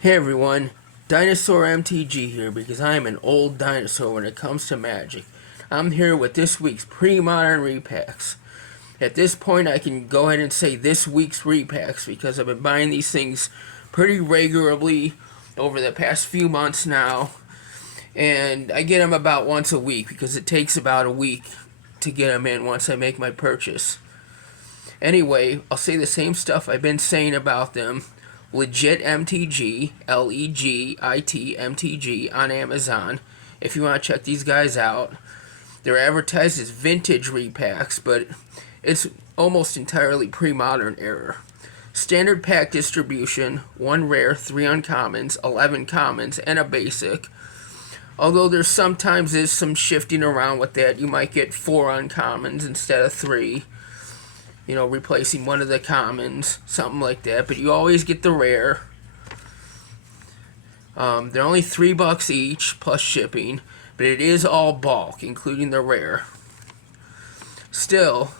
Hey everyone, Dinosaur MTG here because I am an old dinosaur when it comes to Magic. I'm here with this week's Premodern Repacks. At this point I can go ahead and say this week's Repacks because I've been buying these things pretty regularly over the past few months now. And I get them about once a week because it takes about a week to get them in once I make my purchase. Anyway, I'll say the same stuff I've been saying about them. Legit MTG, Legit MTG on Amazon. If you want to check these guys out, they're advertised as vintage repacks, but it's almost entirely pre-modern era. Standard pack distribution: 1 rare, 3 uncommons, 11 commons, and a basic. Although there's sometimes some shifting around with that. You might get 4 uncommons instead of 3. Replacing one of the commons, something like that. But you always get the rare. They're only $3 each plus shipping, but it is all bulk, including the rare. Still,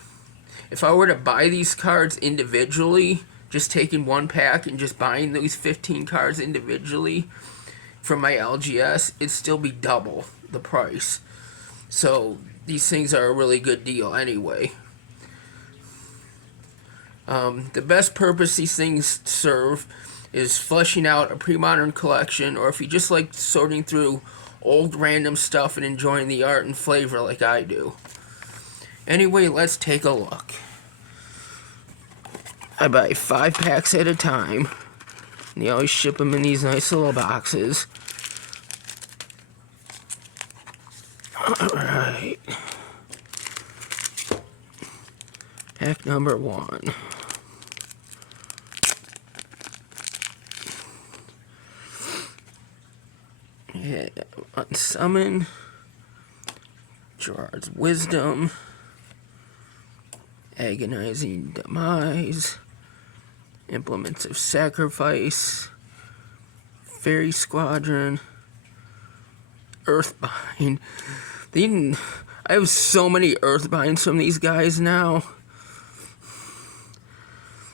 if I were to buy these cards individually, just taking one pack and just buying these 15 cards individually from my LGS, it'd still be double the price. So these things are a really good deal anyway. The best purpose these things serve is fleshing out a pre-modern collection, or if you just like sorting through old random stuff and enjoying the art and flavor like I do. Anyway, let's take a look. I buy 5 packs at a time, and they always ship them in these nice little boxes. Alright. Pack number 1. Yeah, Unsummon, Gerard's Wisdom, Agonizing Demise, Implements of Sacrifice, Fairy Squadron, Earthbind. I have so many Earthbinds from these guys now.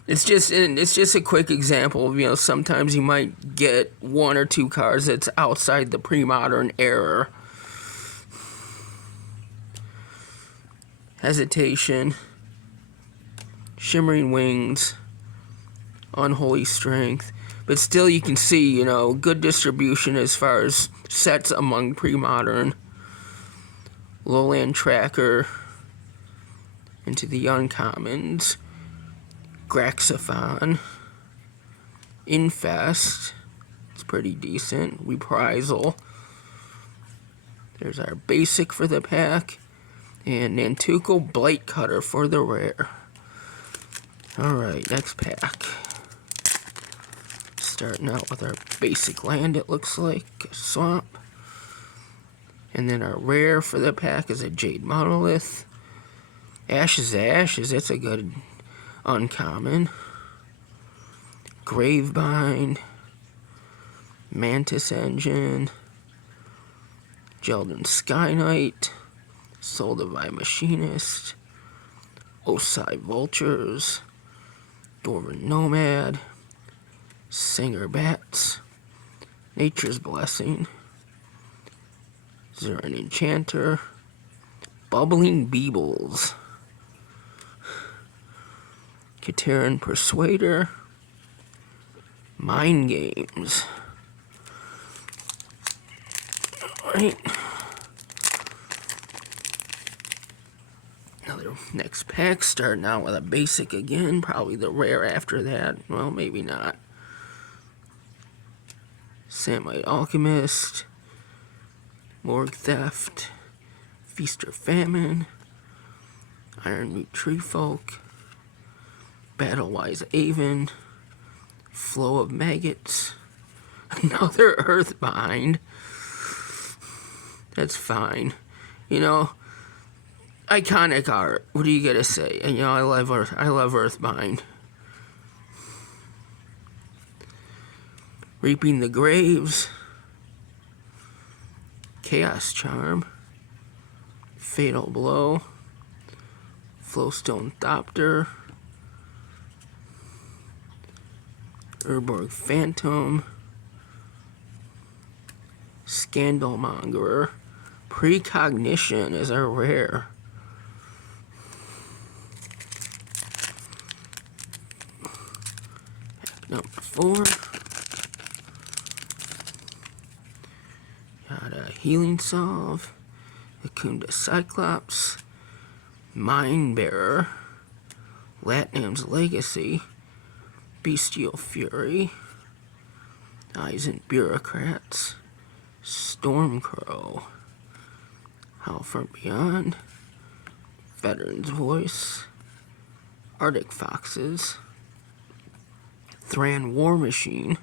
It's just a quick example of, sometimes you might get 1 or 2 cards that's outside the pre-modern era. Hesitation, Shimmering Wings, Unholy Strength. But still you can see, good distribution as far as sets among pre-modern. Lowland Tracker, into the uncommons. Graxophon, Infest, it's pretty decent. Reprisal, there's our basic for the pack, and Nantuko Blight Cutter for the rare. Alright, next pack. Starting out with our basic land, it looks like, a swamp. And then our rare for the pack is a Jade Monolith. Ashes to Ashes, that's a good uncommon. Gravebind, Mantis Engine, Jeldon Sky Knight, Soul Divine Machinist, Osai Vultures, Dwarven Nomad, Singer Bats, Nature's Blessing, Zuran Enchanter, Bubbling Beebles, Kateran Persuader, Mind Games. Alright. Another next pack, starting out with a basic again, probably the rare after that. Well, maybe not. Samite Alchemist, Morgue Theft, Feast or Famine, Ironroot Treefolk, Battlewise Aven, Flow of Maggots, another Earthbind. That's fine. Iconic art. What do you gotta say? And I love Earthbind. Reaping the Graves, Chaos Charm, Fatal Blow, Flowstone Thopter, Urborg Phantom, Scandalmonger. Precognition is a rare. Number 4. Got a Healing Salve. Akunda Cyclops. Mind Bearer. Latnam's Legacy. Bestial Fury. Eyes and Bureaucrats. Stormcrow. Howl from Beyond. Veteran's Voice. Arctic Foxes. Thran War Machine.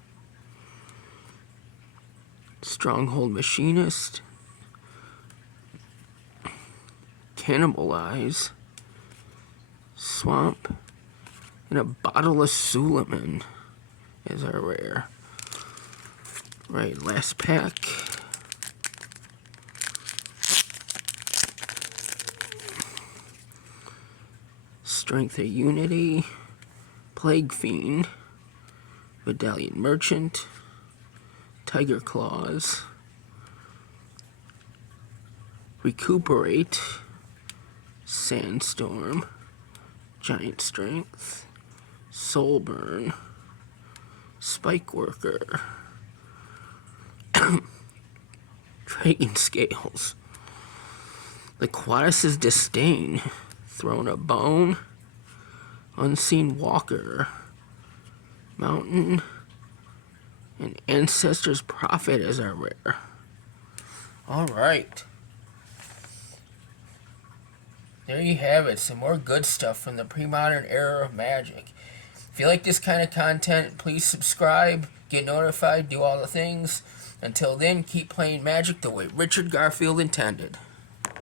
Stronghold Machinist. Cannibalize. Swamp. And a Bottle of Suleiman is our rare. Right, last pack. Strength of Unity. Plague Fiend. Medallion Merchant. Tiger Claws. Recuperate. Sandstorm. Giant Strength. Soulburn. Spike Worker. Dragon Scales. The Quadus' Disdain. Throne of Bone. Unseen Walker. Mountain. And Ancestor's Prophet is our rare. Alright. There you have it. Some more good stuff from the pre-modern era of Magic. If you like this kind of content, please subscribe, get notified, do all the things. Until then, keep playing Magic the way Richard Garfield intended.